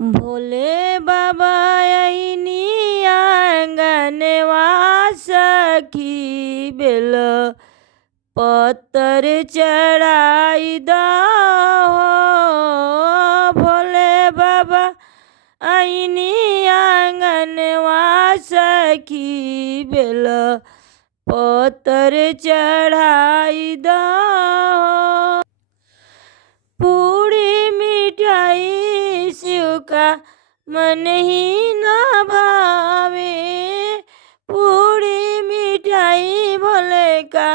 भोले बाबा अइनी आंगनवा सखी बेल पत्तर चढ़ाई दहो। भोले बाबा अइनी आंगनवा सखी बेल पत्तर चढ़ाई दहो। पूरी मिठाई शिव का मन ही न भावे, पूरी मिठाई भोले का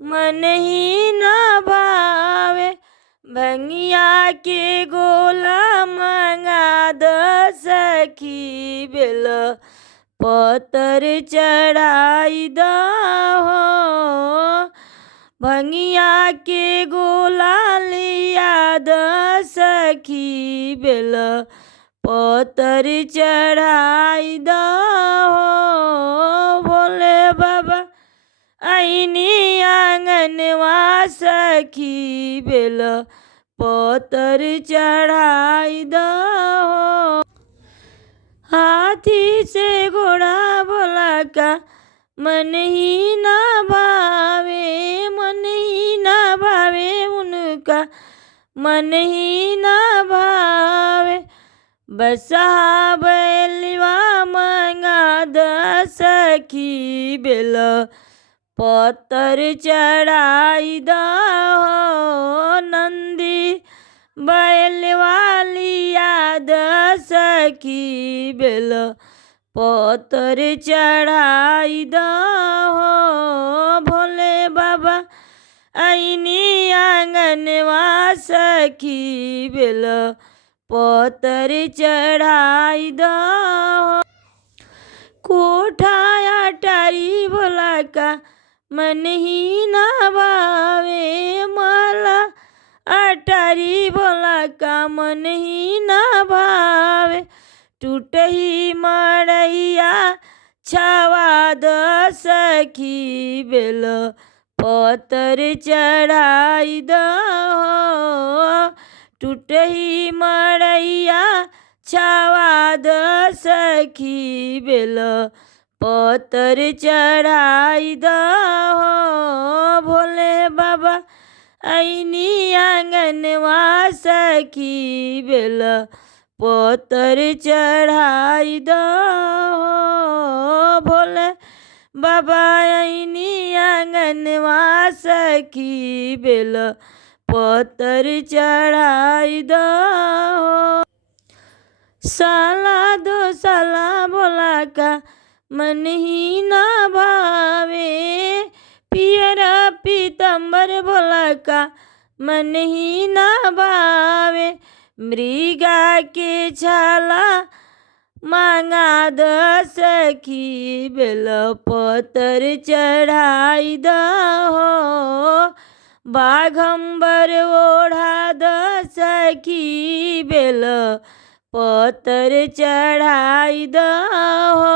मन ही न भावे। भंगिया के गोला मंगा द सखी बेल पत्तर चढ़ाई दहो। भंगिया के गोला लिया द सखी बेल पत्तर चढ़ाई दहो। भोले बाबा अइनी आंगनवा सखी बेल पत्तर चढ़ाई दहो। हाथी से घोड़ा भोला का मन ही न भावे, मन ही न भावे उनका मन ही न भावे। बसा बैलवा मंगा द सखी बेल पत्तर चढ़ाई दहो। नंदी बैलवा लिया द सखी बेल पत्तर चढ़ाई दहो। भोले बाबा अइनी आंगनवा सखी बेल पत्तर चढ़ाई दहो। कोठा अटारी भोला का मन ही न भावे, माला अटारी भोला का मन ही न भावे। टूटही मड़ैया छावा द सखी बेल पत्तर चढ़ाई दहो। टूटही मड़ैया छावा द सखी बेल पत्तर चढ़ाई दहो। भोले बाबा अइनी आंगनवा सखी बेल पत्तर चढ़ाई दहो। भोले बाबा अइनी आंगनवा सखी बेल पत्तर चढ़ाई दहो। साला दो साला भोला का मन ही न भावे, पियर पीतम्बर भोला का मन ही न भावे। मृगा के छाला मांगा द सखी बेल पत्तर चढ़ाई दहो। बाघंबर ओढ़ा द सखी बेल पत्तर चढ़ाई दहो।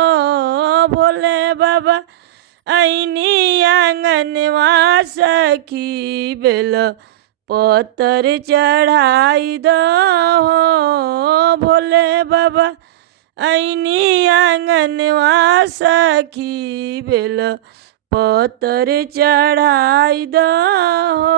भोले बाबा अइनी आंगनवा सखी बेल पत्तर चढ़ाई दहो। भोले बाबा अइनी आंगनवा सखी बेल पत्तर चढ़ाई दहो।